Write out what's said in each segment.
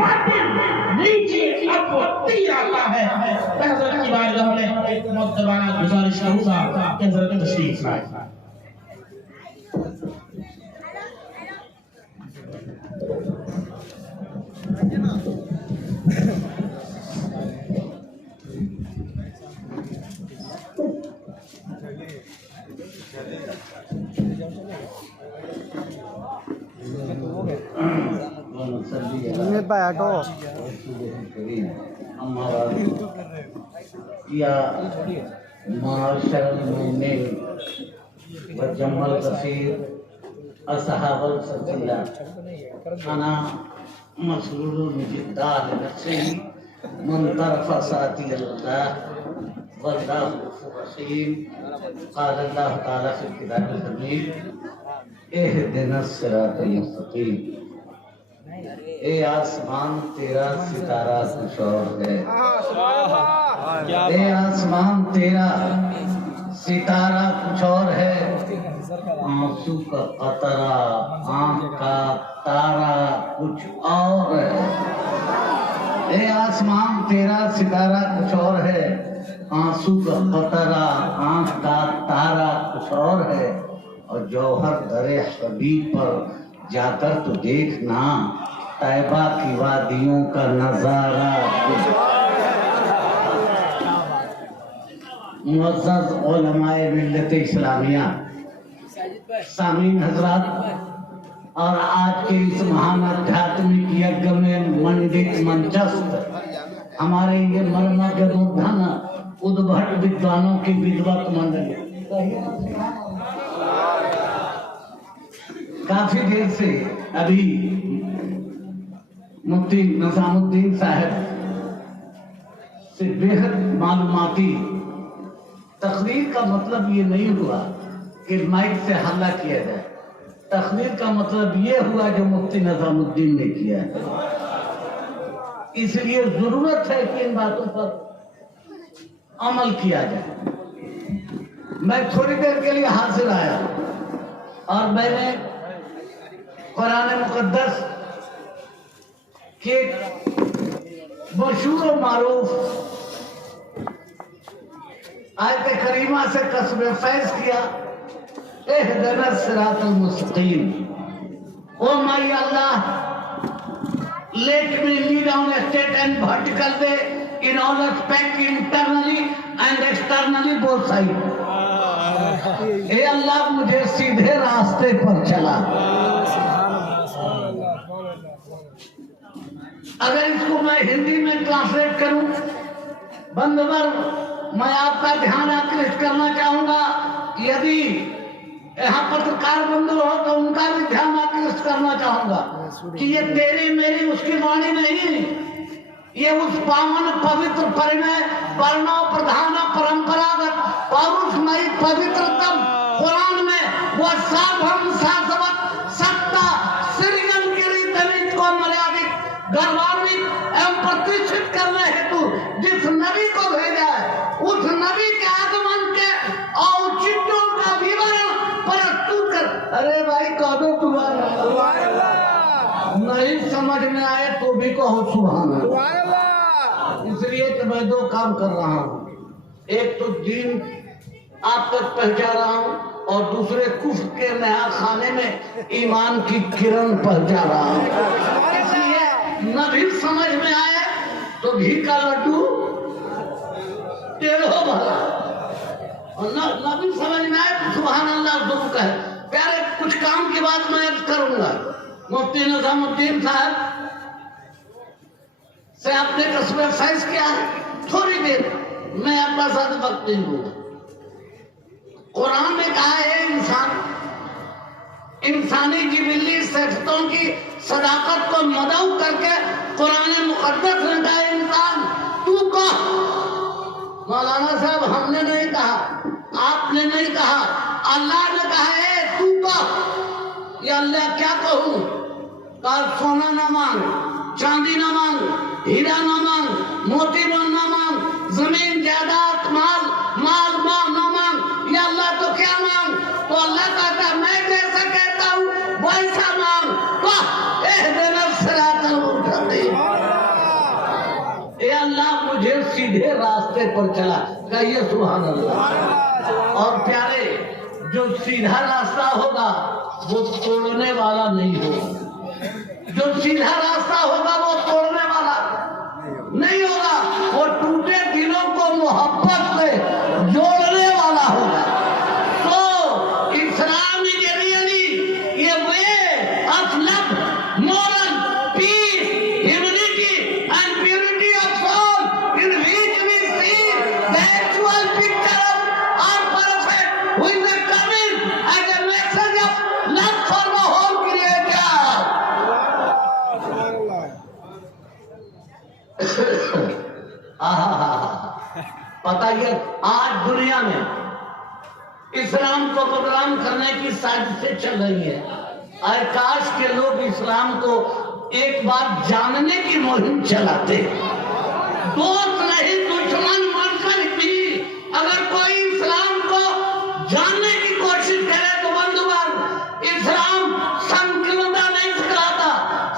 बातिल नीचे अब वो तीर आता है। हज़रत की बारगाह में एक मुद्दबाना गुजारिश करूंगा कि हज़रत तशरीफ लाए। या माशरल मोमिन व जम्मल कसीर असहाबल सल्ला अना मसरूरुन जिद्दाल नफ्सी मन तरफ़ साती अल्लाह वल्लाहु रहीम क़ाल अल्लाह तआला फ़ी किताबिल हमीद इहदिनस सिरातल मुस्तक़ीम। ए आसमान तेरा सितारा कुछ और है, ए आसमान तेरा सितारा कुछ और है, आंसू का कतरा आँख का तारा कुछ और है। ए आसमान तेरा सितारा कुछ और है, आंसू का कतरा आँख का तारा कुछ और है। और जौहर दरे हबीब पर जाकर तो देखना तैबा की वादियों का नजारा। मुअज़्ज़ज़ उलमाए मिल्लत इस्लामिया, सामीन हजरात और आज के इस महान आध्यात्मिक यज्ञ में मंडित मंचस्थ हमारे ये मर्मगदोधन उद्भट विद्वानों की विद्वत मंडली, काफी देर से अभी मुफ्ती निजामुद्दीन साहब से बेहद मालूमाती तकरीर का मतलब ये नहीं हुआ कि माइक से हल्ला किया जाए। तकरीर का मतलब ये हुआ जो मुफ्ती निजामुद्दीन ने किया है। इसलिए जरूरत है कि इन बातों पर अमल किया जाए। मैं थोड़ी देर के लिए हाजिर आया और मैंने कुरान मुकद्दस के मशहूर और मारूफ आयत करीमा से कसम फैज किया, इहदिना सिरातल मुस्तकीम। Oh my Allah, let me lead on a straight and vertical way in all aspects, internally and externally, both sides. ए अल्लाह, मुझे सीधे रास्ते पर चला। अगर इसको मैं हिंदी में ट्रांसलेट करूं, बंदवर, मैं आपका ध्यान आकृष्ट करना चाहूंगा, यदि यहाँ पत्रकार बंधु हो तो उनका भी ध्यान आकृष्ट करना चाहूंगा कि ये तेरी मेरी उसकी वाणी नहीं, ये उस पावन पवित्र परिणय वर्णव प्रधान परंपरागत पौरुषमयी पवित्रतम कुरान में वो साधम शाश्वत सत्ता सृजन गिरी दलित को मर्यादित गौरवान्वित एवं प्रतिष्ठित करने हेतु जिस नबी को भेजा है, उस नबी के आगमन के औचित्यों का विवरण प्रस्तुत कर। अरे भाई कह दो नहीं समझ में आए तो भी कहो सुभान अल्लाह। इसलिए कि मैं दो काम कर रहा हूँ, एक तो दीन आप तक पहुंचा रहा हूँ और दूसरे कुफ्र के नया खाने में ईमान की किरण पहुंचा रहा हूँ। इसलिए न भी समझ में आए तो घी का लड्डू टेढ़ो भला, और न भी समझ में आए तो सुभान अल्लाह दुम कहे। प्यारे, कुछ काम की बात मैं करूंगा। मुफ्ती निजामुद्दीन साहब से आपने कसम फैज किया है, थोड़ी देर मैं आपका साथ वक्त नहीं दूंगा। कुरान ने कहा है इंसानी जिबिली सख्तों की सदाकत को मदऊ करके कुरान मुकद्दस ने कहा, इंसान तू कह। मौलाना साहब, हमने नहीं कहा, आपने नहीं कहा, अल्लाह ने कहा है तू कह। ये अल्लाह क्या कहूँ? कहा सोना ना मांग, चांदी ना मांग, हीरा ना मांग, मोती ना मांग, जमीन जायदाद माल माल माल ना मांग। ये अल्लाह तो क्या मांग? तो अल्लाह कहता मैं जैसा कहता हूँ वैसा मांग। इहदिना सिरातल मुस्तकीम। सीधे रास्ते पर चला। कहिए सुभान अल्लाह। और प्यारे, जो सीधा रास्ता होगा वो तोड़ने वाला नहीं होगा। जो सीधा रास्ता होगा वो तोड़ने वाला नहीं होगा, वो टूटे दिलों को मोहब्बत से जोड़ने वाला होगा। तो Islam is really a way of love, moral, peace, humility and purity of soul, in which we see the actual picture of our prophet who is coming as a message of love for the whole creature. पता है आज दुनिया में इस्लाम को बदनाम करने की साजिशें चल रही है। और काश के लोग इस्लाम को एक बार जानने की मुहिम चलाते। दोस्त नहीं दुश्मन बनकर भी अगर कोई इस्लाम को जानने की कोशिश करे तो बंधुगण, इस्लाम संकीर्णता नहीं सिखलाता,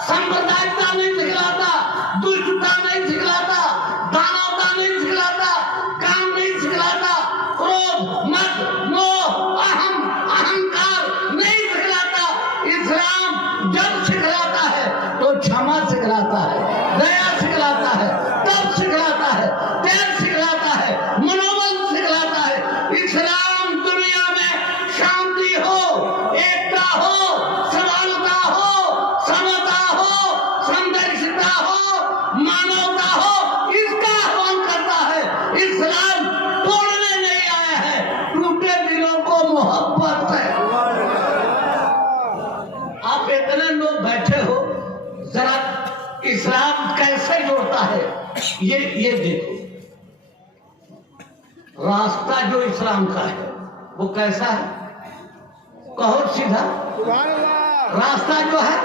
सांप्रदायिकता नहीं सिखलाता, दुष्टता नहीं सिखलाता, दानवता नहीं सिखलाता, काम नहीं सिखलाता, क्रोध, मद, मोह, अहंकार नहीं सिखलाता। इस्लाम जब सिखलाता है तो क्षमा सिखलाता है, दया सिखलाता है, तप सिखलाता है, त्याग सिखलाता है, मनोबल सिखलाता है। इस्लाम दुनिया में शांति हो, एकता हो, समानता हो, समता हो, संदर्शिता हो, मानवता हो, इसका आह्वान करता है। इस्लाम तोड़ने नहीं आया है, टूटे दिलों को मोहब्बत है। आप इतने लोग बैठे हो, जरा इस्लाम कैसे जोड़ता है ये देखो। रास्ता जो इस्लाम का है वो कैसा है? कहो सीधा रास्ता जो है,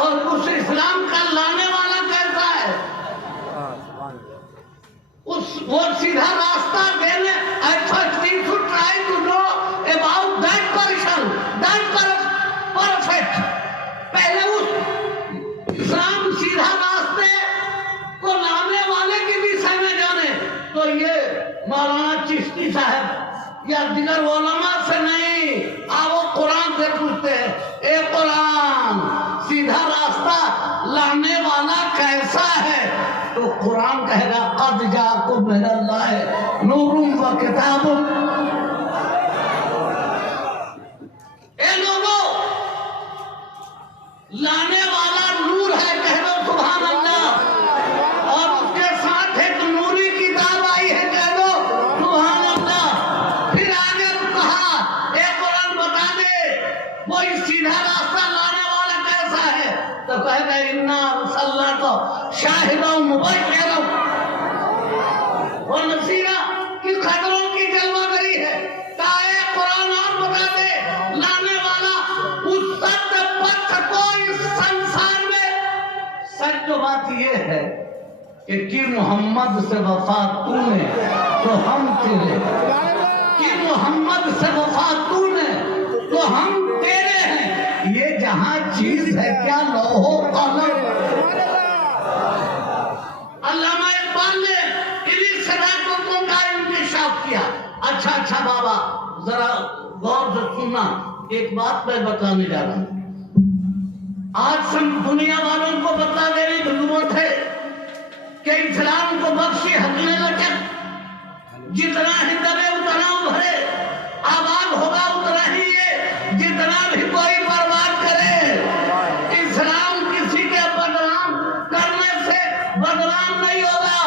और उस इस्लाम का लाने वाला कैसा है? वो सीधा रास्ता देने। First you should try to know about that person, that perfect. पहले उस इस्लाम सीधा रास्ते को लाने वाले के विषय में जाने। तो ये मौलाना चिश्ती साहब या दिगर उलमा से नहीं, वो कुरान से पूछते हैं, ए कुरान सीधा रास्ता लाने वाला कैसा है? तो कुरान कहेगा कद जाकुम मिनल्लाह नूरुम व किताबुम। ए लोगों, लाने वाला नूर है, कह दो सुभान अल्लाह। और उसके साथ एक नूरी किताब आई है, कह दो सुभान अल्लाह। फिर आगे कहा, ए कुरान बता दे वो सीधा रास्ता लाने वाला कैसा है? तो कहेगा इन्ना अरसलना को शाहिदों मुबश्शिरों व नज़ीरा की खबरों की जलवागरी है। ताए कुरान और बता दे लाने वाला उस सत्य पथ को इस संसार में। सच तो बात ये है कि मोहम्मद से वफा तूने तो हम तेरे, कि मोहम्मद से वफा तूने तो हम तेरे हैं। ये जहां चीज है क्या लोहो कलम। अल्लामा इकबाल ने इन्हीं सदाकतों का इंकशाफ किया। अच्छा बाबा, जरा गौर से सुनना, एक बात मैं बताने जा रहा हूं। आज दुनिया वालों को बता देने की जरूरत है कि इस्लाम को बख्शी हकने लगे, जितना ही दबे उतना उभरे, आबाद होगा उतना ही ये, जितना भी कोई बर्बाद करे। इस्लाम किसी के बदनाम करने से बदनाम नहीं होगा।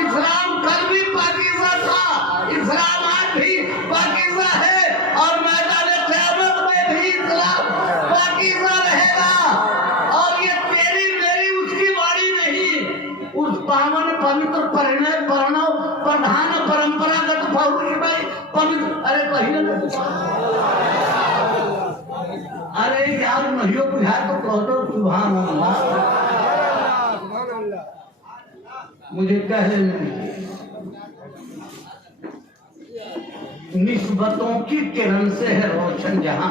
इस्लाम कल भी पाकीज़ा था, इस्लाम आज भी पाकीज़ा है, और मैदान क़यामत में भी इस्लाम पाकीज़ा रहेगा। और ये तेरी मेरी उसकी वाणी नहीं, उस पावन पवित्र परिणय प्रधान परंपरागत पवित्र। अरे कहिए, अरे यार नहीं बुझाए तो कह दो सुभान अल्लाह। मुझे कहने नहीं, निस्बतों की किरण से है रोशन जहां,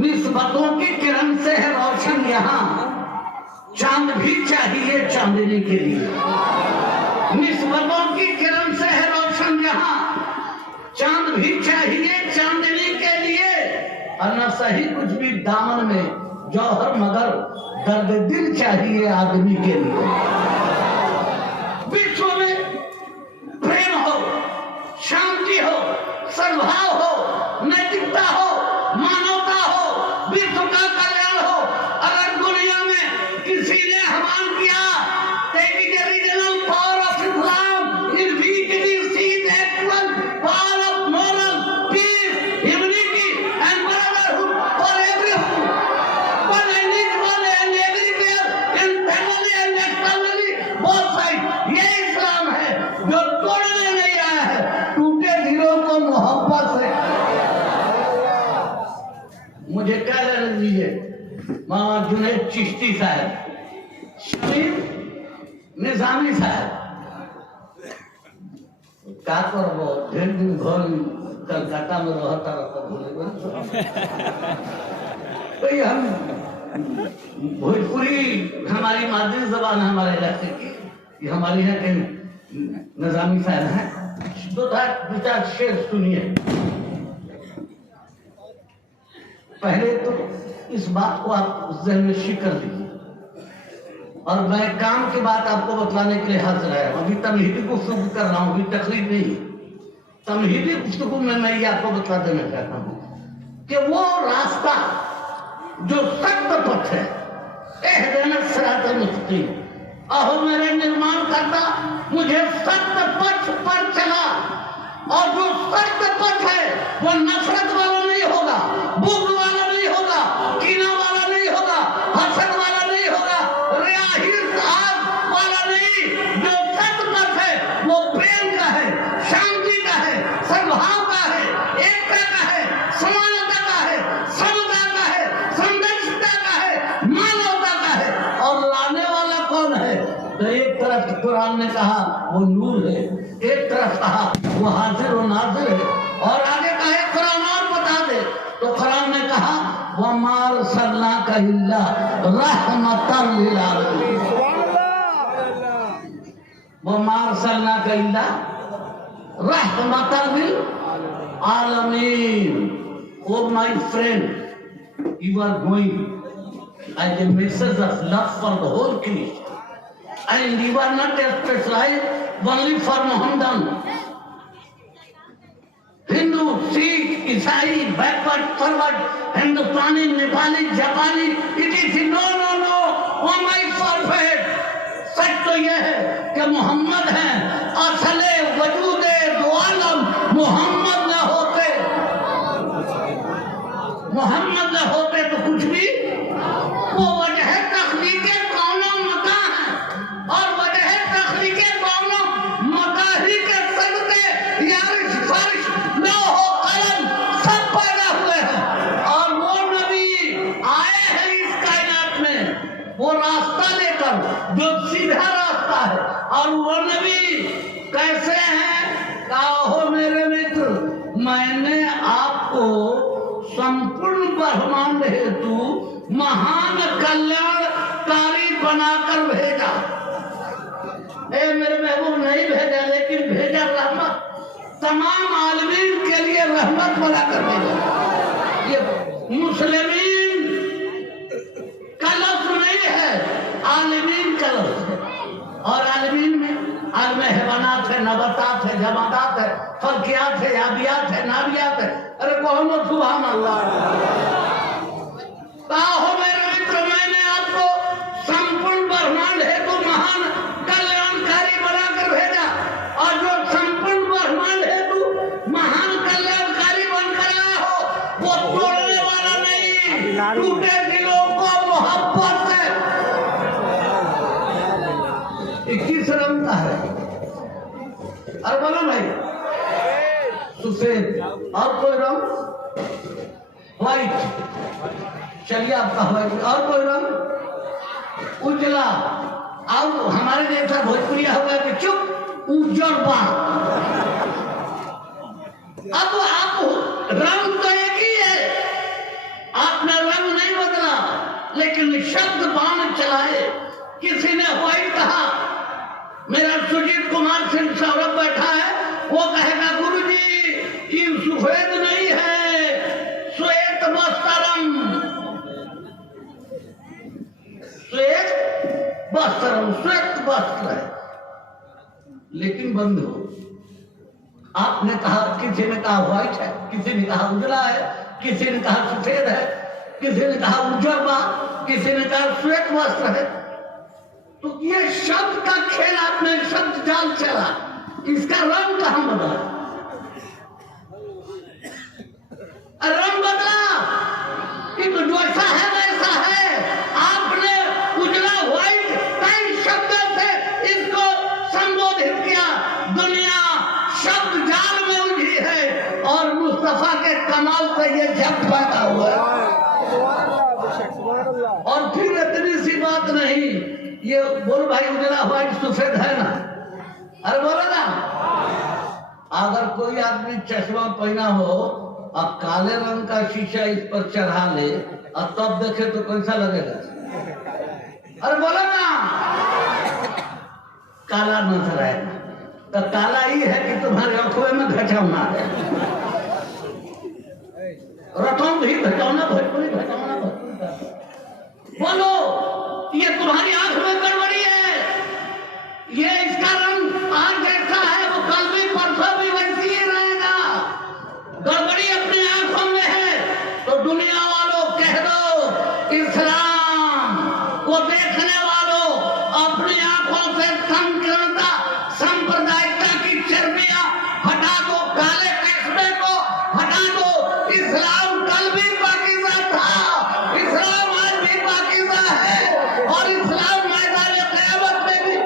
निस्बतों की किरण से है रोशन यहाँ। चांद भी चाहिए चांदनी के लिए। निस्बतों की किरण से है रोशन जहां, चांद भी चाहिए चांदनी के लिए, और न सही कुछ भी दामन में जौहर, मगर दर्द दिल चाहिए आदमी के लिए। विश्व में प्रेम हो, शांति हो, सद्भाव हो, नैतिकता हो, मानवता हो, विश्व का कल्याण हो। अगर दुनिया में किसी ने हवान किया regional power of Islam is weakly seen actual power of moral peace, humanity and brotherhood for everyone, one and equal and everywhere internally and externally both side. ये इस्लाम है जो तोड़ने नहीं आया है, टूटे दिलों को मोहब्बत से। मुझे क्या लेने दीजिए मौलाना जुनैद चिश्ती साहब, शमीर निजामी साहब, क्या करबो ढेर दिन घर कलकत्ता में रहता तो हम भोजपुरी हमारी मादरी जबान है हमारे इलाके की, हमारे यहाँ के निजामी साहब हैं, दो चार शेर सुनिए। पहले तो इस बात को आप जहन में कर लीजिए, और मैं काम की बात आपको बतलाने के लिए हाजिर आया हूं। अभी तमहीदी गुफ्तगू कर रहा हूं, अभी तकरीर नहीं, तमहीदी गुफ्तगू में मैं ये आपको बता देना चाहता हूं कि वो रास्ता जो सख्त पथ है, एहदना सिरातल मुस्तकीम, अहो मेरे निर्माण करता मुझे सख्त पथ पर चला, और जो सख्त पथ है वो नफरत वाला नहीं होगा, बुग़्ज़ वाला नहीं होगा, कीना वाला नहीं होगा, हसद वाला नहीं होगा, वाला नहीं। जो सत्य पथ है वो प्रेम का है, शांति का है, सद्भाव का है, एकता का है, समानता का है, समता का है, संघर्षता का है, मानवता का है। और लाने वाला कौन है? तो एक तरफ कुरान ने कहा वो नूर है, एक तरफ कहा वो हाजिर और नाजिर है, और आगे कहा कुरान और बता दे तो कुरान ने कहा वमा अरसलनाका इल्ला रहमतल लिल आलमीन, वमा अरसलनाका इल्ला रहमतल लिल आलमीन। Oh my friend, you are going as a message of love for the whole creation, and you are not specialized only for Muhammadan. Hindu, Sikh, Isai, backward, forward, Hindustani, Nepali, Japani, it is no, oh my prophet. सच तो यह है कि मोहम्मद हैं, असले वजूदे दो आलम मोहम्मद न होते, मोहम्मद न होते तो कुछ भी, वो वजह तख्लीक़े कौनो मता है, और वजह तख्लीक़े कौनो मता ही के सदक़े यारिश फर्श लौह कलम सब पैदा हुए हैं, और वो नबी आए हैं इस कायनात में वो रास्ता लेकर जो सीधा रास्ता है। और वो नबी कैसे हैं? कहो मेरे मित्र, मैंने आपको संपूर्ण ब्रह्मांड हेतु महान कल्याणकारी बनाकर भेजा। मेरे महबूब नहीं भेजा, लेकिन भेजा रहमत, तमाम आलमीन के लिए रहमत बनाकर भेजा। ये मुस्लिमीन का लफ्ज नहीं है, आलमीन का लफ्ज है, और आलमीन में आलम हैवानात है, नबातात है, जमादात है, फल्कियात है, याबियात है, नाबियात है। अरे कहो सुभान अल्लाह। कहो मेरे मित्र, मैंने आपको संपूर्ण ब्रह्मांड हेतु महान कल्याणकारी बनाकर भेजा, और जो संपूर्ण ब्रह्मांड हेतु महान कल्याणकारी बनकर आया हो वो तोड़ने वाला नहीं, टूटे दिलों को मोहब्बत से। 21 रंग का है, और बोलो भाई सफेद, और कोई रंग व्हाइट, चलिए आपका व्हाइट, और कोई रंग उजला, और हमारे जैसा भोजपुरिया हुआ कि चुप उज्जर बा। अब आप रंग तो एक ही है, आपने रंग नहीं बदला, लेकिन शब्द बाण चलाए। किसी ने व्हाइट कहा, मेरा सुजीत कुमार सिंह सौरभ बैठा है, वो कहेगा गुरुजी ये सफेद नहीं है, श्वेत वस्त्रम, श्वेत वस्त्रम, श्वेत वस्त्र है। लेकिन बंधु, आपने कहा, किसी ने कहा व्हाइट है, किसी ने कहा उजला है, किसी ने कहा सफेद है, किसी ने कहा उज्जवल, किसी ने कहा श्वेत वस्त्र है। तो ये शब्द का खेल आपने शब्द जाल चला, इसका रंग कहां बदला? रंग बदला कि तो जैसा है वैसा है। आपने उजला व्हाइट कई शब्दों से इसको संबोधित किया। दुनिया शब्द जाल में उलझी है और मुस्तफा के कमाल से ये शब्द पैदा हुआ है। और फिर इतनी सी बात नहीं, ये बोल भाई उजला व्हाइट सफेद है ना, अरे बोलो ना। अगर कोई आदमी चश्मा पहना हो और काले रंग का शीशा इस पर चढ़ा ले और तब देखे तो कैसा लगेगा? अरे बोलो ना। काला नजर आएगा तो काला ही है कि तुम्हारे आंखों में घटावना है, रटौन भी घटावना, भोजपुरी घटावना। बोलो ये तुम्हारी आंख में गड़बड़ी है, ये इसका रंग आज जैसा है वो कल भी परसों भी वैसी ही रहेगा। गड़बड़ी अपनी आंखों में है तो दुनिया वालों कह दो, इस्लाम को देखने वालों अपनी आंखों से संकीर्णता, सांप्रदायिकता की चर्बियां हटा दो, काले कस्बे को हटा दो। इस्लाम कल भी पाकीज़ा था, इस्लाम आज भी पाकीज़ा है और इस्लाम मैदान क़यामत में भी।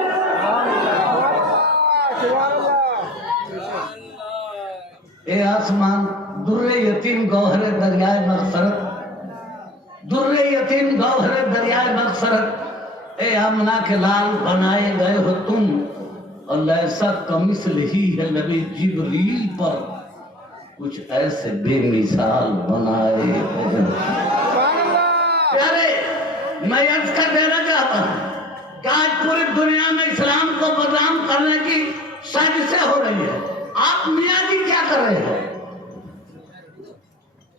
ए आसमान दुर्रे यतीम गौहरे दरियाए मगफरत, दुर्रे यतीम गौहरे दरियाए मगफरत, ए आमना के लाल बनाए गए हो तुम और लैसा कमिसल ही है नबी जिब्रील पर, कुछ ऐसे बेमिसाल बनाए। प्यारे, मैं अर्ज कर देना चाहता हूं कि आज पूरी दुनिया में इस्लाम को बदनाम करने की साजिशें हो रही है। आप मियां जी क्या कर रहे हो?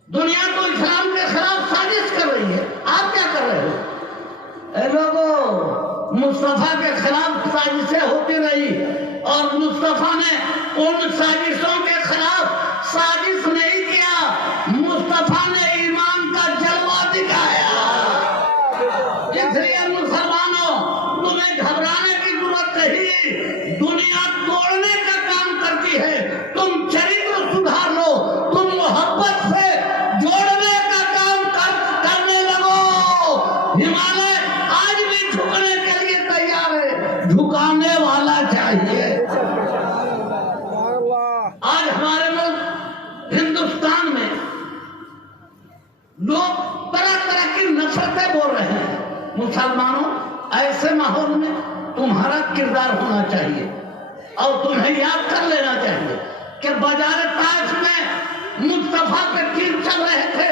दुनिया तो इस्लाम के खिलाफ साजिश कर रही है, आप क्या कर रहे हो? ए लोगों, मुस्तफा के खिलाफ साजिशें होती रही और मुस्तफा ने उन साजिशों के खिलाफ साजिश नहीं किया, मुस्तफा ने ईमान का जलवा दिखाया। इसलिए मुसलमानों, तुम्हें घबराने की जरूरत नहीं, दुनिया तोड़ने का काम करती है, तुम चरित्र सुधार लो, तुम मोहब्बत से जोड़ने का काम करने लगो। हिमालय आज भी झुकने के लिए तैयार है, झुकाने वाला चाहिए। आज हमारे मुल्क हिंदुस्तान में लोग तरह तरह की नफरतें बोल रहे हैं। मुसलमानों, ऐसे माहौल में तुम्हारा किरदार होना चाहिए और तुम्हें याद कर लेना चाहिए कि बाजार ताश में मुस्तफा के तीर चल रहे थे,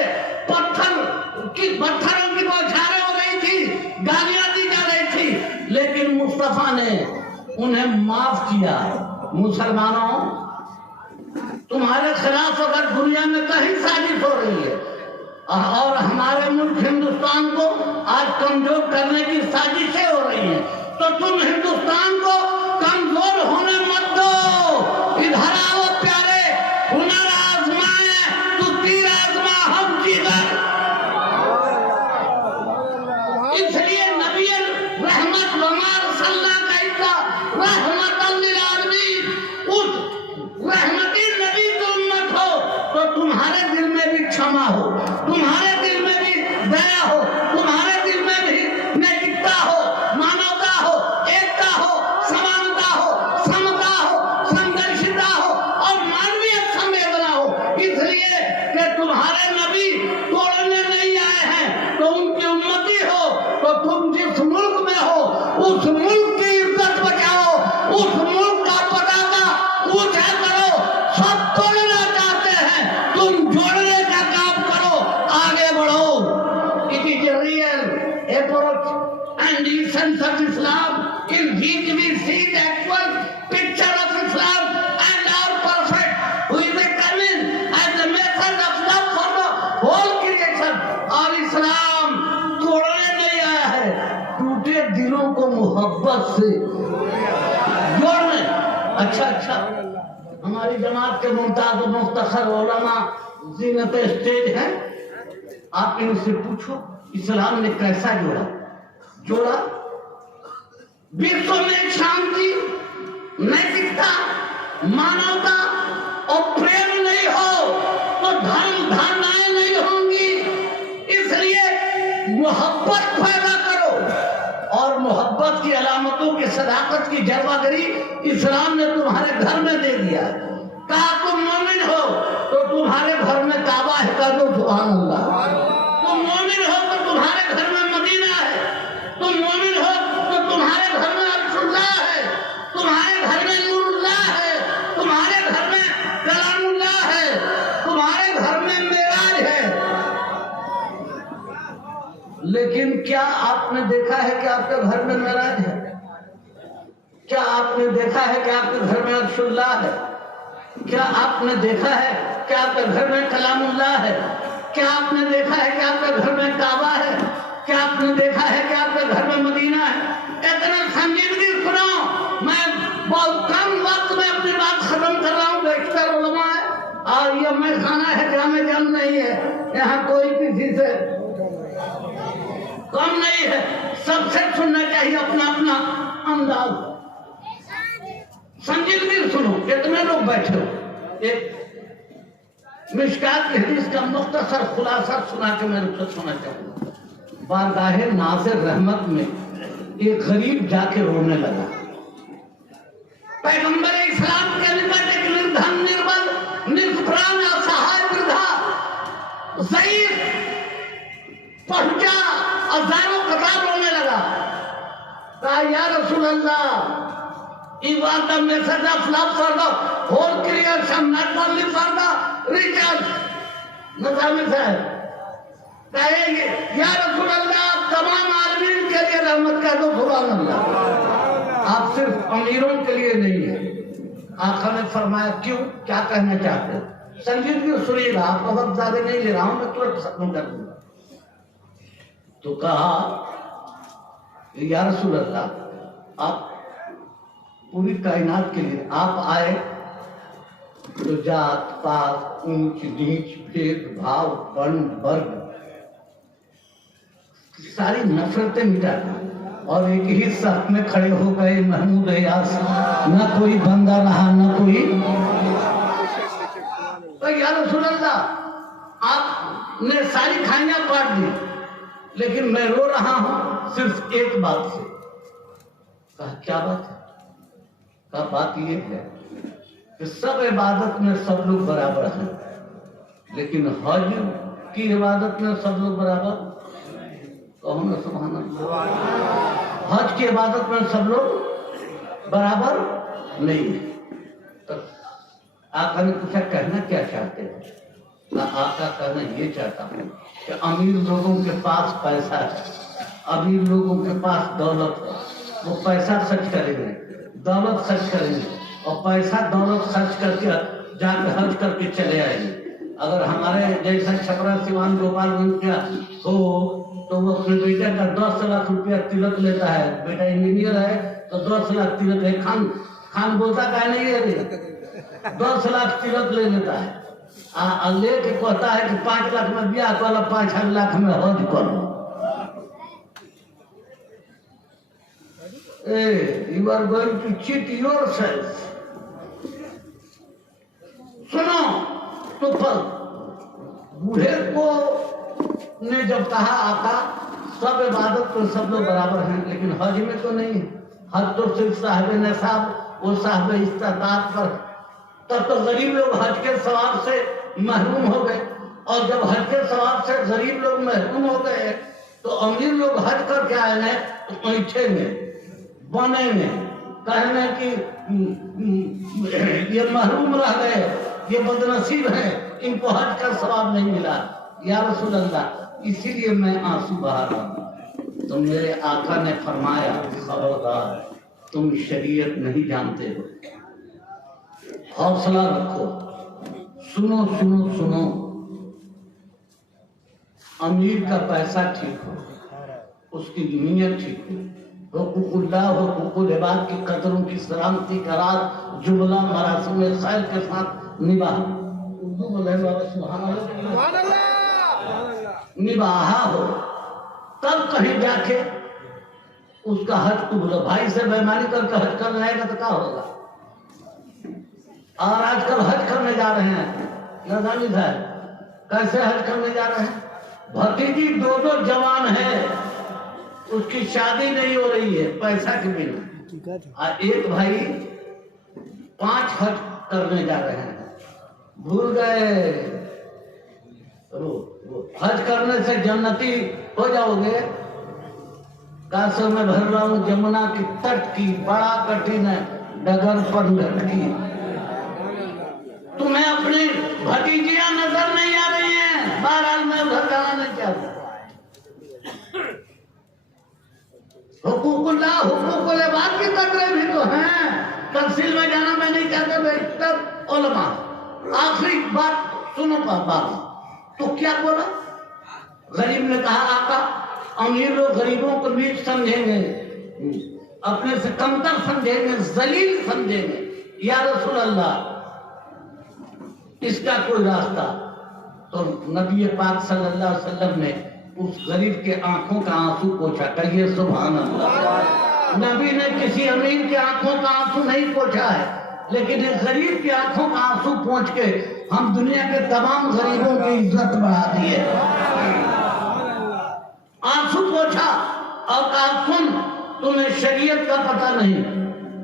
पत्थरों की बौछारें हो रही थी, गालियां दी जा रही थी, लेकिन मुस्तफा ने उन्हें माफ किया। मुसलमानों, तुम्हारे खिलाफ अगर दुनिया में कहीं साजिश हो रही है और हमारे मुल्क हिंदुस्तान को आज कमजोर करने की साजिशें हो रही हैं, तो तुम हिंदुस्तान को कमजोर होने मत दो। इधर आओ प्यारे, हुनर आजमाए तो तीर आजमा हम जिगर। इसलिए नबी रहमत वमार सल्लल्लाहु अलैहि वसल्लम रहमतल लिल आलमीन, उस रहमती नबी की उम्मत हो तो तुम्हारे दिल में भी क्षमा हो, तुम्हारे दिल में भी दया हो, तुम्हारे दिल में भी नैतिकता हो, मानवता हो, एकता हो, समानता हो, समता हो, संघर्षिता हो और मानवीय संवेदना हो। इसलिए कि तुम्हारे नबी तोड़ने नहीं आए हैं, तो उनकी उम्मती हो तो तुम जिस मुल्क में हो उस मुल्क की इज्जत बचाओ, उस मुल्क का पताका ऊंचा करो। सब तोड़ना चाहते हैं, तुम जोड़ने का काम करो, आगे बढ़ो। It is a real approach and essence of Islam, in which we see the actual picture of Islam and our Prophet, who is a coming as a message of love for the whole creation. और इस्लाम तोड़ने नहीं आया है, टूटे दिलों को मोहब्बत से जोड़ने। अच्छा, हमारी जमात के मुमताज और मुख्तसर उलमा ज़ीनत स्टेज है, आप इनसे पूछो इस्लाम ने कैसा जोड़ा। विश्व में शांति, नैतिकता, मानवता और प्रेम नहीं हो तो धर्म धारणाएं नहीं होंगी। इसलिए मोहब्बत पैदा करो और मोहब्बत की अलामतों की सदाकत की जलवागरी इस्लाम ने तुम्हारे घर में दे दिया। कहा तुम मोमिन हो तो तुम्हारे घर में काबा है, कर दो सुभान अल्लाह। तुम मोमिन हो तो तुम्हारे घर में मदीना है, तुम मोमिन हो तो तुम्हारे घर में अब्दुल्लाह है, तुम्हारे घर में नूरुल्लाह है, तुम्हारे घर में कलामुल्लाह है, तुम्हारे घर में मेराज है। लेकिन क्या आपने देखा है कि आपके घर में मेराज है? क्या आपने देखा है कि आपके घर में अब्दुल्लाह है? क्या आपने देखा है कि आपके घर में कलामुल्लाह है? क्या आपने देखा है कि आपके घर में काबा है? क्या आपने देखा है कि आपके घर में मदीना है? इतना संजीदगी सुनो, मैं बहुत कम वक्त में अपनी बात खत्म कर रहा हूँ। बेशतर उलमा है और ये मैं खाना है जामे जम नहीं है, यहाँ कोई किसी से कम नहीं है, सबसे सुनना चाहिए अपना अपना अंदाज। संजीदगी सुनो, कितने लोग बैठे हो, एक मिशकात की हदीस का मुख्तसर खुलासा सुना के मैं रुखसत होना चाहूंगा। बारगाहे नाज़िर रहमत में एक गरीब जाके रोने लगा। पैगंबर इस्लाम के निकट एक निर्धन, निर्बल, निष्प्राण, असहाय वृद्धा ज़ईफ पहुंचा और ज़ारो कतार रोने लगा। कहा या रसूल अल्लाह, it was the message of love for the whole creation, not only for the riches. नज़ामी साहब कहेंगे या रसूल अल्लाह, आप तमाम आदमीन के लिए रहमत कर दो सुभान अल्लाह, आप सिर्फ अमीरों के लिए नहीं है। आका ने फरमाया क्यों, क्या कहना चाहते हो? संजीदगी सुनिएगा, आपका वक्त ज्यादा नहीं ले रहा हूं, मैं तुरंत खत्म कर दूंगा। तो कहा या रसूल अल्लाह, आप पूरी कायनात के लिए आप आए तो जात पात, ऊंच नीच, भेदभाव, वर्ण वर्ग, सारी नफरतें मिटा दी और एक ही साथ में खड़े हो गए महमूद यास। न कोई बंदा रहा, न कोई। तो या रसूल अल्लाह, आपने सारी खाइयां काट दी, लेकिन मैं रो रहा हूं सिर्फ एक बात से। कहा क्या बात है? का बात ये है कि सब इबादत में सब लोग बराबर हैं, लेकिन हज की इबादत में सब लोग बराबर, कहो ना सुभान अल्लाह, हज की इबादत में सब लोग बराबर नहीं है। तो आका ने पूछा कहना क्या चाहते हो? आका कहना ये चाहता हूँ कि अमीर लोगों के पास पैसा है, अमीर लोगों के पास दौलत है, वो पैसा खर्च करेंगे, दौलत खर्च करेंगे और पैसा दौलत खर्च करके जाकर हज करके चले आएंगे। अगर हमारे जैसा छपरा सिवान गोपालगंज का हो तो वो अपने बेटे का 10 लाख रुपया तिलक लेता है। बेटा इंजीनियर है तो 10 लाख तिलक है। खान बोलता का नहीं है, 10 लाख तिलक ले लेता है। लेके कहता है कि 5 लाख में ब्याह कर, 5 लाख में हज करो। You are going to cheat yourself. सुनो, तो पर बूढ़े को ने जब कहा आका सब इबादत तो सब लोग बराबर हैं, लेकिन हज में तो नहीं है। हज तो सिर्फ साहिब नसाब, वो साहिब इस्तादात पर। तब तो गरीब लोग हज के सवाब से महरूम हो गए, और जब हज के सवाब से गरीब लोग महरूम हो गए तो अमीर लोग हज करके आए हैं तो ऐठेंगे, बनेंगे, कहने कि ये महरूम रह गए, ये बदनसीब है, इनको हज का सवाब नहीं मिला। या रसूल अल्लाह, इसीलिए मैं आंसू बहा रहा हूँ। तो मेरे आका ने फरमाया, खबरदार, तुम शरीयत नहीं जानते हो, हौसला रखो, सुनो सुनो सुनो। अमीर का पैसा ठीक हो, उसकी नीयत ठीक हो, हुकूकुल्लाह हुकूकुल इबाद की कदरों की सलामती का रात जुमला मरासिम खैर के साथ निभाहा, उर्दू बोले सुभान अल्लाह, निभाहा हो, तब कहीं जाके उसका हज कबूल। भाई से बेईमानी करके हज करने आएगा तो क्या होगा? और आजकल हज करने जा रहे हैं नजामी साहब, कैसे हज करने जा रहे हैं? भतीजी दो जवान है, उसकी शादी नहीं हो रही है पैसा के बिना, और एक भाई 5 हज करने जा रहे हैं, भूल गए हज करने से जन्नती हो जाओगे। कासर में भर रहा हूं जमुना की तट की, बड़ा कठिन है डगर पर लटकी। तुम्हें अपनी भतीजियां नजर नहीं आ रही हैं, बहरहाल में उधर जाना नहीं चाहता। हुकूकुल्लाह हुकूकुल इबाद की कदरें भी तो हैं, तफसील में जाना मैं नहीं चाहता। बेशतर उलमा, आखिरी बात सुनो बाबा। तो क्या बोला? गरीब ने कहा, आका अमीर लोग गरीबों को नीच समझेंगे, अपने से कमतर समझेंगे, जलील समझेंगे, या रसूल अल्लाह इसका कोई रास्ता? तो नबी पाक सल्लल्लाहु अलैहि वसल्लम ने उस गरीब के आंखों का आंसू पोंछा। कहिए सुभान अल्लाह। नबी ने किसी अमीर के आंखों का आंसू नहीं पोंछा है, लेकिन इस गरीब की आंखों का आंसू पहुंच के हम दुनिया के तमाम गरीबों की इज्जत बढ़ा दिए। आंसू पोंछा और कहा, सुन, तुम्हें शरीयत का पता नहीं,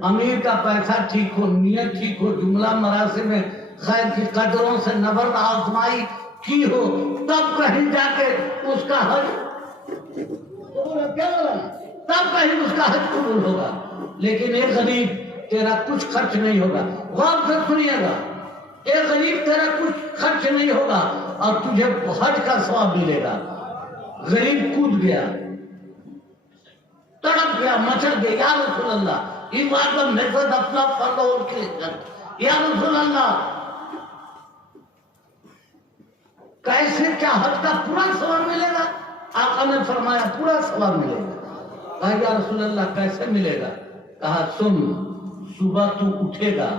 अमीर का पैसा ठीक हो, नियत ठीक हो, जुमला मरासिम में खैर की कदरों से नबर आजमाई की हो, तब कहीं जाके उसका हज क्या बोला, तब कहीं उसका हज कबूल होगा। लेकिन एक गरीब तेरा कुछ खर्च नहीं होगा, गौर से सुनिएगा, एक गरीब तेरा कुछ खर्च नहीं होगा और तुझे हज का सवाब मिलेगा। गरीब कूद गया, तड़प गया, मचल गया, या रसूल अल्लाह इस बात पर मेरे साथ अपना फर्ज और के, या रसूल अल्लाह कैसे, क्या हज का पूरा सवाब मिलेगा? आका ने फरमाया पूरा सवाब मिलेगा। कहा, या रसूल अल्लाह कैसे मिलेगा? कहा, सुन, सुबह तू उठेगा,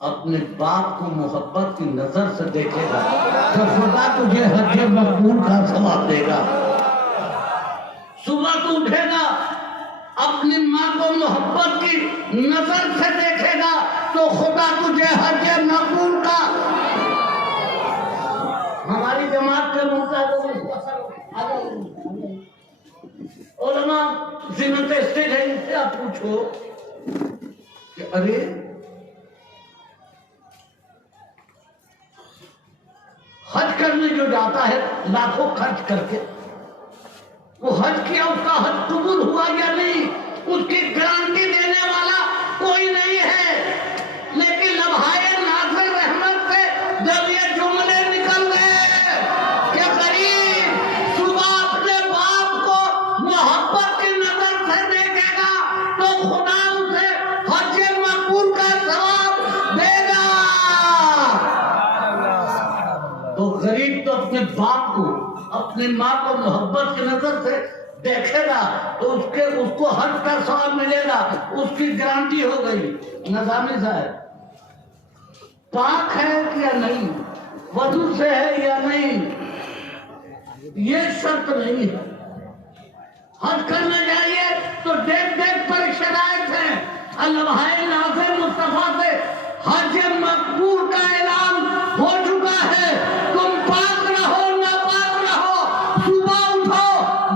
अपने बाप को मोहब्बत की नजर से देखेगा तो खुदा तुझे हज मकबूल का सवाब देगा। सुबह तू उठेगा, अपनी माँ को मोहब्बत की नजर से देखेगा तो खुदा तुझे हज मकबूल का। हमारी जमात के उलमा जिन्नत स्टेज है, इनसे आप पूछो कि अरे हज करने जो जाता है लाखों खर्च करके, वो हज किया, उसका हज कबूल हुआ या नहीं, उसकी गारंटी देने वाला कोई नहीं है। लेकिन लम्हाए नाज़िर रहमत से जब ये जुमले निकल गए कि गरीब सुबह अपने बाप को मोहब्बत की नजर से देखेगा तो खुदा उसे हज मकबूल का सवाब देगा। तो गरीब तो अपने बाप को, अपनी माँ को मोहब्बत की नजर से देखेगा तो उसको हज का सवाब मिलेगा, उसकी गारंटी हो गई। नजामी साहब, पाक है या नहीं, वजू से है या नहीं, ये शर्त नहीं है। हज करने जाइए तो देख देख पर शराइत है, अल्लाह नाज़िर मुस्तफा से हज मकबूल का ऐलान हो चुका है। तुम पाक रहो नापाक रहो, सुबह उठो,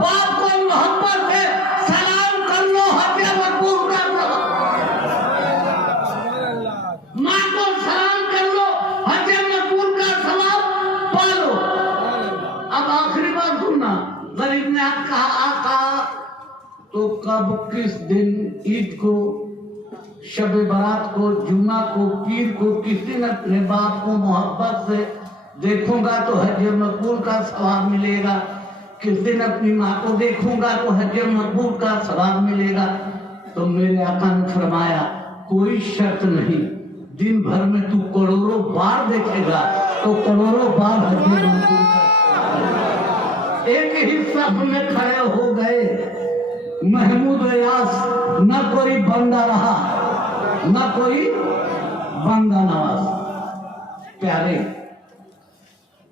बाप को मोहब्बत से सलाम कर लो, हज मकबूल कर लो, माँ को सलाम कर लो, हज मकबूल का सवाब पालो। अब आखिरी बात सुनना, गरीब ने कहा, आका तो कब, किस दिन, ईद को, शब बारात को, जुम्मा को, पीर को किसी ने अपने बाप को मोहब्बत से देखूंगा तो हज मकबूल का सवाब मिलेगा। किस दिन अपनी माँ को देखूंगा तो हज मकबूल का सवाब मिलेगा। तो मेरे आका ने फरमाया कोई शर्त नहीं, दिन भर में तू करोड़ों बार देखेगा तो करोड़ों बार हज मकबूल कर। एक ही सफ में खड़े हो गए महमूद यास, न कोई बंदा रहा न कोई बंदा नवाज। प्यारे,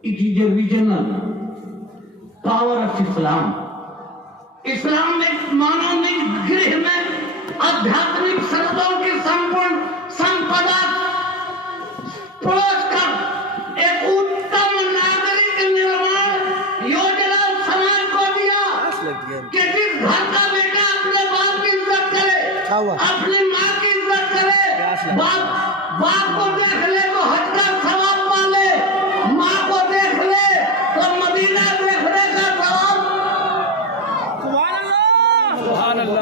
it is a regional power of Islam. इस्लाम में मानविक गृह में आध्यात्मिक शब्दों की संपूर्ण संपदा परोस कर एक उत्तम नागरिक निर्माण योजना समाज को दिया कि जिस घर का बेटा अपने बाप की इज्जत करे, अपनी माँ की इज्जत करे, बाप को देख ले तो हज का सवाब पाले, माँ को देख ले तो मदीना देखने का सवाब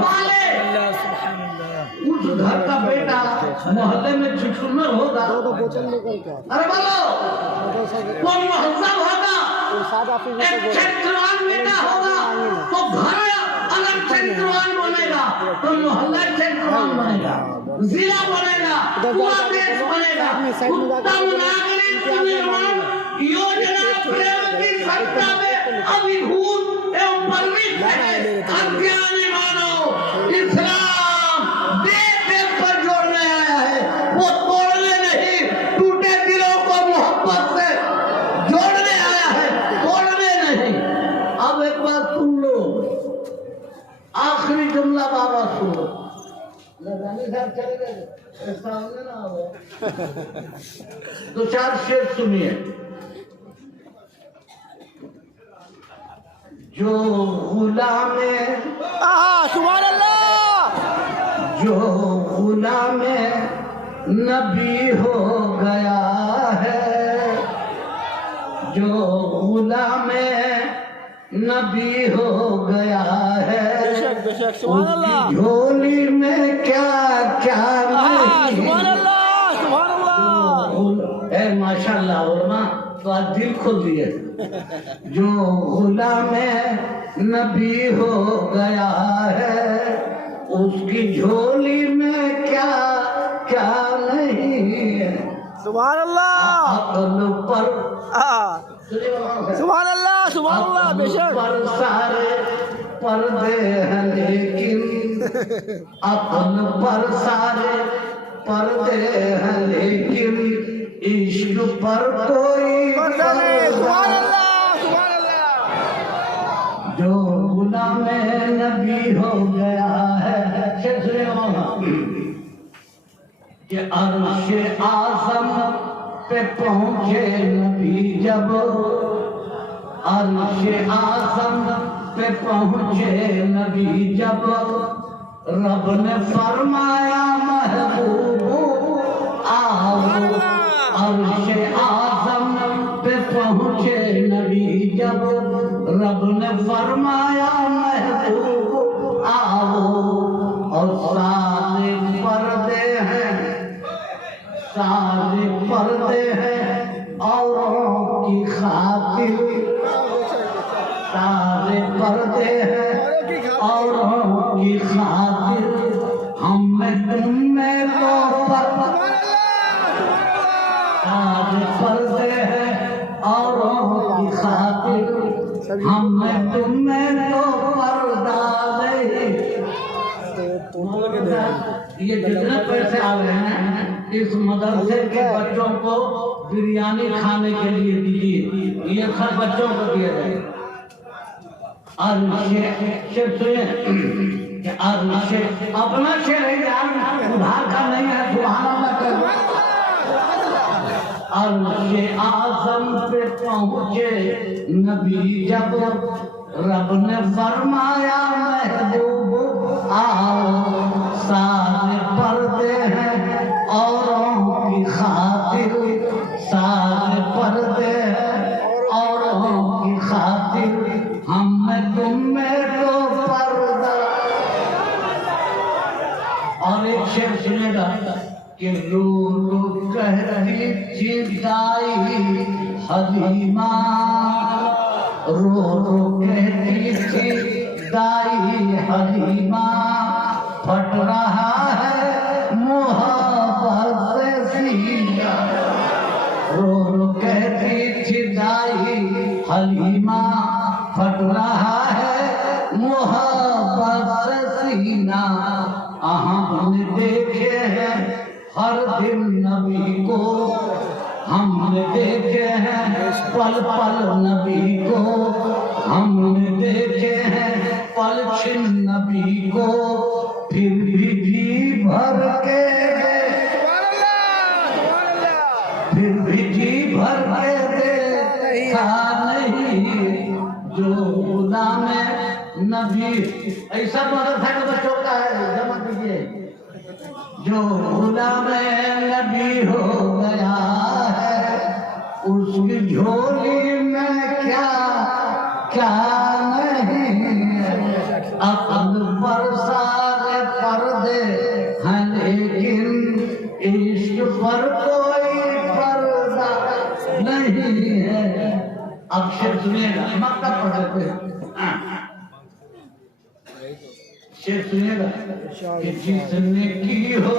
पाले। उस घर का बेटा मोहल्ले में छुछुनर होगा, अरे बोलो वो महजब होगा, एक चरित्रवान बेटा होगा तो घर अलग चरित्रवान बनेगा, तो मोहल्ला चरित्रवान बनेगा, जिला बनेगा, पूरा देश बनेगा। उत्तम नागरिक निर्माण योजना प्रेम की संस्था में अभिभूत एवं परमित है। अज्ञानी मानव इस्लाम देश पर जोड़ने आया है, वो तोड़ने नहीं, टूटे दिलों को मोहब्बत से जोड़ने आया है, तोड़ने नहीं। अब एक बात सुन लो, आखिरी जुमला बाबा सुन लो। चले गए सामने ना आओ, दो चार शेर सुनिए। जो गुलामे सुभान अल्लाह, जो गुलामे नबी हो गया है, जो गुलामे नबी हो गया है, उसकी झोली में क्या क्या माशाल्लाह उलमा तो आज दिल खोल दिए। जो गुलामे नबी हो गया है, उसकी झोली में क्या क्या नहीं है। सुभान अल्लाह, अक्ल पर सुभान अल्लाह बेशक पर सारे पर्दे हैं, लेकिन अक्ल पर सारे पर्दे हैं, लेकिन इश्क पर कोई पर्दा नहीं। सुभान अल्लाह, सुभान अल्लाह। जो गुलामे नबी हो गया है, कि अर्श आज़म पे पहुंचे नबी जब, अर्श आज़म पे पहुंचे नबी जब, रब ने फरमाया महबूब आओ। अर्श आज़म पे पहुंचे नबी जब, रब ने फरमाया महबूब आओ। और सारे पर्दे हैं, सारे पर्दे हैं औरों की खातिर, सारे पर्दे हैं औरों की खातिर, हम में तुम में तो सारे पर्दे हैं औरों की खातिर, हम में तुम में तो पर्दा नहीं। ये जितने पैसे आ रहे हैं इस मदरसे के बच्चों को बिरयानी खाने के लिए दीजिए, ये सब बच्चों को दिया जाए। और शेर सुनिए, अपना शेर है यार, उधार का नहीं है। सुभान अल्लाह। अर्श आज़म पे पहुंचे नबी जब, रब ने फरमाया महबूब आओ। सारे पर्दे हैं औरों की खातिर, सारे पर्दे हैं औरों की खातिर, हम में तुम में तो पर्दा। और एक शेर सुनेगा कि लोग कहती थी दाई हलीमा, रो रो कहती थी दाई हलीमा, फट रहा है मोहब्बत से सीना। रो रो कहती थी दाई हलीमा, फट रहा है मोहब्बत से सीना। हमने देखे हैं हर दिन नबी को, हमने देखे हैं पल पल नबी को, हमने देखे हैं पल छिन नबी को, फिर भी जी भर के, फिर भी जी भर के देखा नहीं जो गुलाम नबी। ऐसा मदद है तो बच्चों का है, जमा कीजिए। जो गुलाम नबी हो गया है उसकी झोली में क्या क्या नहीं है। अपन पर सारे पर्दे हैं लेकिन इश्क पर कोई पर्दा नहीं है। अब शेर सुनिएगा, मक्का पढ़ लेते हैं। शेर सुनिएगा कि जिसने की हो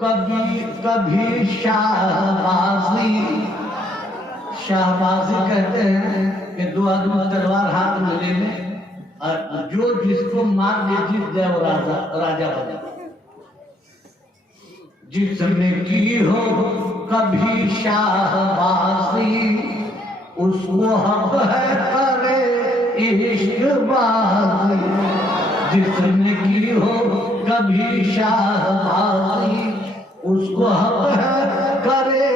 कभी कभी शाहबाजी। शाहबाजी कहते हैं कि दो आदमी तलवार हाथ में ले लें और जो जिसको मार दे जीत जाए वो राजा बने। जिसने की हो कभी शाहबाजी उसको हक है करे इश्कबाजी। जिसने की हो कभी शाहबाजी उसको हक है करे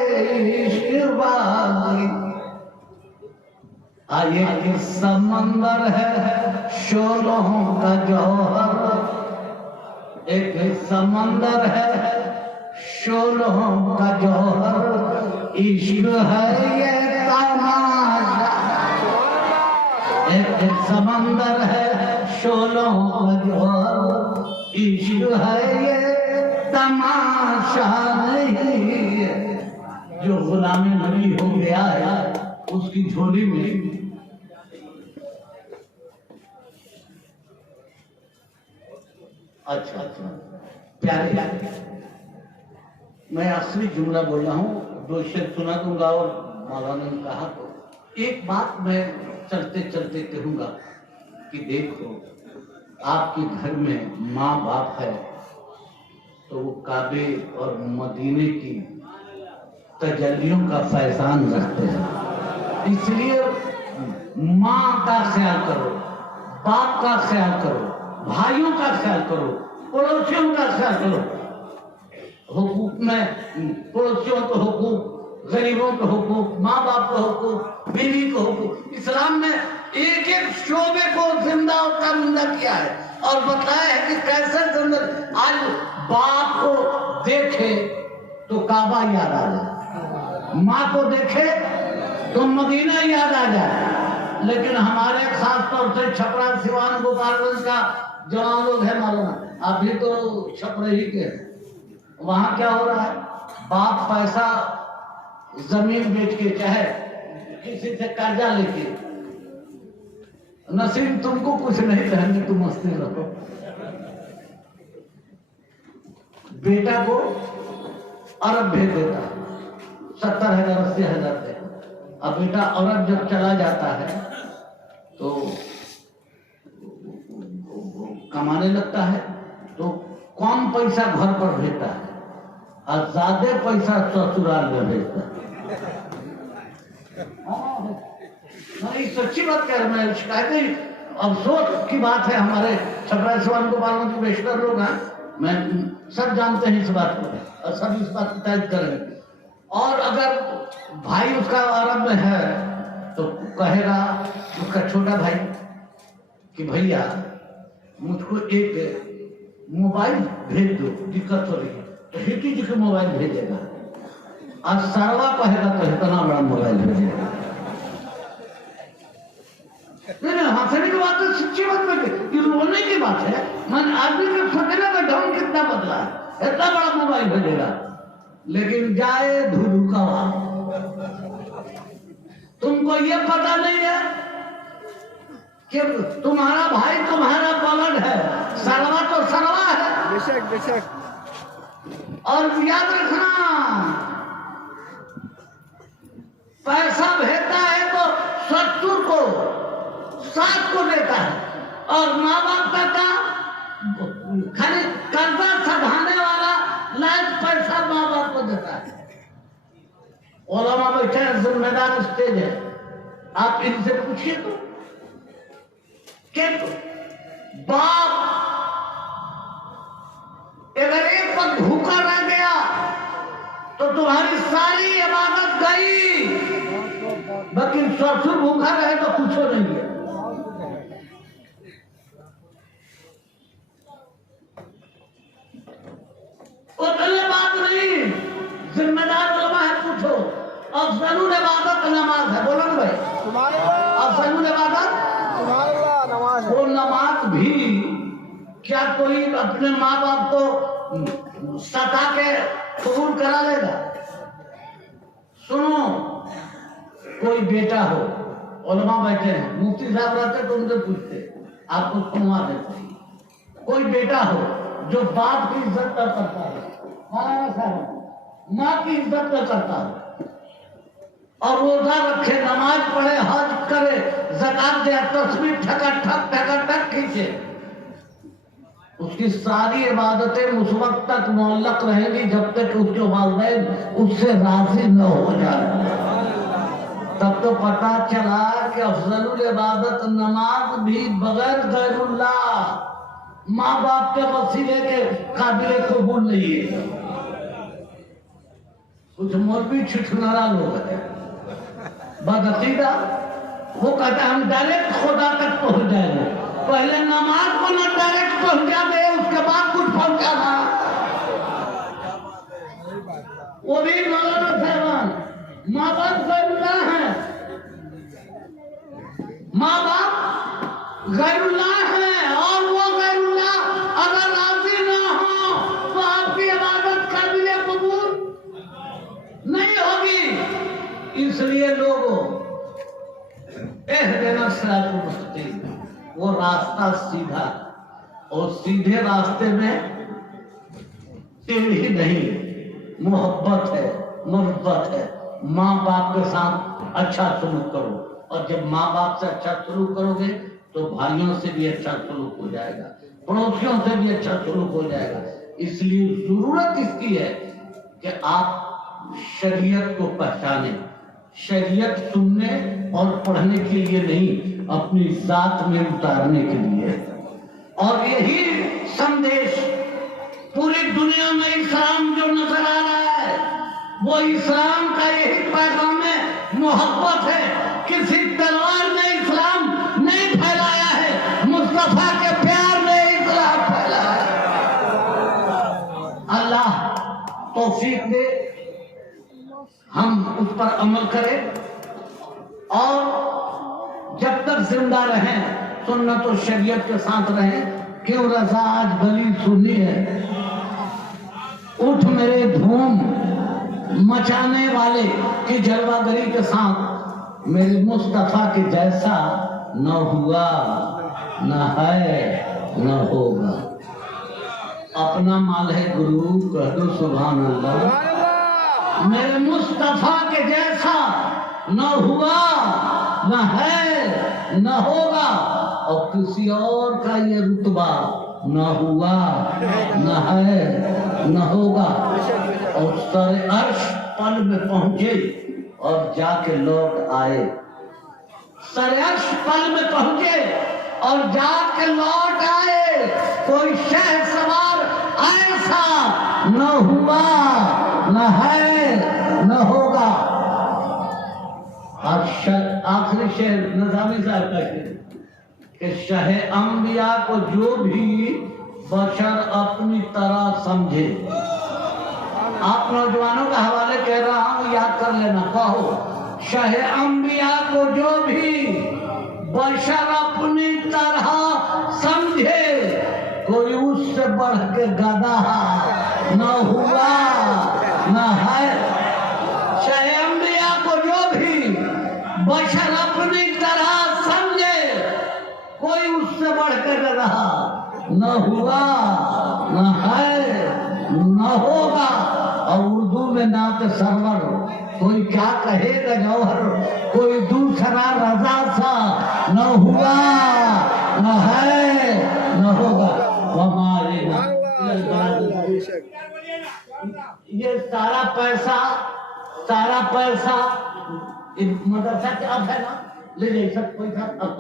इश्कबाजी। आये कि समंदर है शोलों का जौहर, एक समंदर है शोलों का जौहर, इश्क है ये तमाशा। एक समंदर है शोलों का जौहर, इश्क है ये तमाशा नहीं है। जो गुलाम नबी हो गया है उसकी झोली में अच्छा प्यारे, मैं असली जुमला बोल रहा हूँ, दो शेर सुना दूंगा और मौलाना ने कहा तो एक बात मैं चलते चलते कहूंगा कि देखो आपके घर में माँ बाप है तो वो काबे और मदीने की तजल्लियों का फैजान रखते हैं। इसलिए माँ का ख्याल करो, बाप का ख्याल करो, भाइयों का ख्याल करो, पड़ोसियों का ख्याल करो। हुकूक में पड़ोसियों का हुकूक, गरीबों का हुकूक, माँ बाप का हुकूक, बीवी का हुकूक। इस्लाम में एक एक शोबे को जिंदा और तमन्ना किया है और बताया है कि कैसे जिंदा। आज बाप को देखे तो काबा याद आ जाए, माँ को देखे तो मदीना याद आ जाए। लेकिन हमारे खास तौर से छपरा, सिवान, गोपालगंज का जवान लोग है मालूम है, अभी तो छपरे ही के। वहां क्या हो रहा है, बाप पैसा जमीन बेच के चाहे किसी से कर्जा लेके, नसीब तुमको कुछ नहीं कहेंगे, तुम मस्ती रखो। बेटा को अरब भेज देता, 70,000 80,000 दे। अब बेटा अरब जब चला जाता है तो कमाने लगता है तो कम पैसा घर पर भेजता है और ज्यादा पैसा ससुराल में भेजता है। नहीं, सच्ची बात कह रहा मैं, शिकायतें अफसोस की बात है। हमारे छपरा सिवान गोपालगंज के बेशतर लोग हैं, मैं सब जानते हैं इस बात को और सब इस बात की तारीफ करेंगे। और अगर भाई उसका अरब में है तो कहेगा उसका छोटा भाई कि भैया मुझको एक मोबाइल भेज दो, दिक्कत हो रही है, तो हिटी जी को मोबाइल भेजेगा और सरवा कहेगा तो इतना बड़ा मोबाइल भेजेगा। नहीं, हंसने की बात है, सच्ची बात है, ये रोने की बात है। मन आदमी को सोचेगा कि ढंग कितना बदला है, इतना बड़ा मोबाइल भेजेगा। लेकिन जाए धुलू का, तुमको ये पता नहीं है कि तुम्हारा भाई तुम्हारा पलट है, सरवा तो सरवा है। बेशक बेशक। और याद रखना, पैसा भेजता है तो सत्तर को 7 को देता है, और माँ बाप का खाली कर्जा सधाने वाला लाख पैसा माँ बाप को देता है। ओलामा बैठे हैं, जिम्मेदार स्टेज है, आप इनसे पूछिए तो कि बाप अगर एक पल भूखा रह गया तो तुम्हारी सारी इबादत गई, बाकी ससुर भूखा रहे तो कुछ नहीं है। उतने बात नहीं, जिम्मेदार उलमा है, पूछो। अफजलुल इबादत नमाज है, बोलो ना भाई। अफजलुल इबादत नमाज है। वो नमाज भी क्या कोई अपने माँ बाप को सता के कबूल करा लेगा? सुनो, कोई बेटा हो, उलमा बैठे हैं, मुफ्ती साहब रहते तो उनसे पूछते, आपको सुनवा देते। कोई बेटा हो जो बाप की इज्जत न करता है, माँ की इज्जत न करता है, और रोजा रखे, नमाज पढ़े, हज करे, ज़कात दे, तस्वीर ठक खींचे, उसकी सारी इबादतें उस वक्त तक मुअल्लक रहेंगी जब तक उसके वालिदैन उससे राजी न हो जाए। तब तो पता चला कि अफजलुल इबादत नमाज भी बगैर गैरुल्लाह माँ बाप के वसीले के काबिल कबूल नहीं है। कुछ मौलवी छिछुनारा लोग हैं, बदअकीदा, वो कहते हैं हम डायरेक्ट खुदा तक पहुंच जाएंगे। पहले नमाज को न डायरेक्ट पहुंचा दे, उसके बाद कुछ पहुंचाना। वो भी मौलाना साहबान, माँ बाप गैरुल्लाह हैं, माँ बाप गैरुल्लाह हैं, और वो गैरुल्लाह अगर राजी ना हो तो आपकी इबादत काबिले कबूल नहीं होगी। इसलिए लोगों, एहदिना सिरातल मुस्तकीम, वो रास्ता सीधा, और सीधे रास्ते में टेढ़ी नहीं, मोहब्बत है, मोहब्बत है। माँ बाप के साथ अच्छा सलूक करो, और जब माँ बाप से अच्छा सलूक करोगे तो भाइयों से भी अच्छा सलूक हो जाएगा, पड़ोसियों से भी अच्छा सलूक हो जाएगा। इसलिए जरूरत इसकी है कि आप शरीयत को पहचानें, शरीयत सुनने और पढ़ने के लिए नहीं, अपनी जात में उतारने के लिए। और यही संदेश पूरी दुनिया में इस्लाम जो नजर आ रहा है, वो इस्लाम का यही पैगाम है, मोहब्बत है। किसी तलवार ने इस्लाम नहीं फैलाया है, मुस्तफा के प्यार ने इस्लाम फैलाया है। अल्लाह तौफीक दे, हम उस पर अमल करें, और जब तक जिंदा रहें सुन्नत और शरीयत के साथ रहें। क्यों रजा आज गली सुनी है, उठ मेरे धूम मचाने वाले की जलवागरी के साथ, मेरे मुस्तफा के जैसा न हुआ, न है, न होगा। अपना माल है गुरु, कह दो सुभान अल्लाह। मेरे मुस्तफा के जैसा न हुआ, न है, न होगा, और किसी और का ये रुतबा न हुआ, न है, न होगा। और सर अर्श पल में पहुंचे और जाके लौट आए, सर अर्श पल में पहुंचे और जाके लौट आए। कोई शहसवार ऐसा न हुआ, न है, न होगा। आखिरी शेर निजामी साहब का शेर कि शाहे अंबिया को जो भी बशर अपनी तरह समझे। आप नौजवानों का हवाले कह रहा हूं, याद कर लेना। कहो, शाहे अंबिया को जो भी बशर अपनी तरह समझे, कोई उससे बढ़ के गधा न हुआ, न है। शाहे अंबिया को जो भी बशर अपनी तरह समझे, उससे बढ़कर रहा, न हुआ, न है, न होगा। और उर्दू में नात सरवर, कोई क्या कहेगा जौहर, कोई दूसरा रजा सा, न हुआ, न है, न होगा। हमारे ये सारा पैसा मदरसा के अब है ना, ले ले सब पैसा अब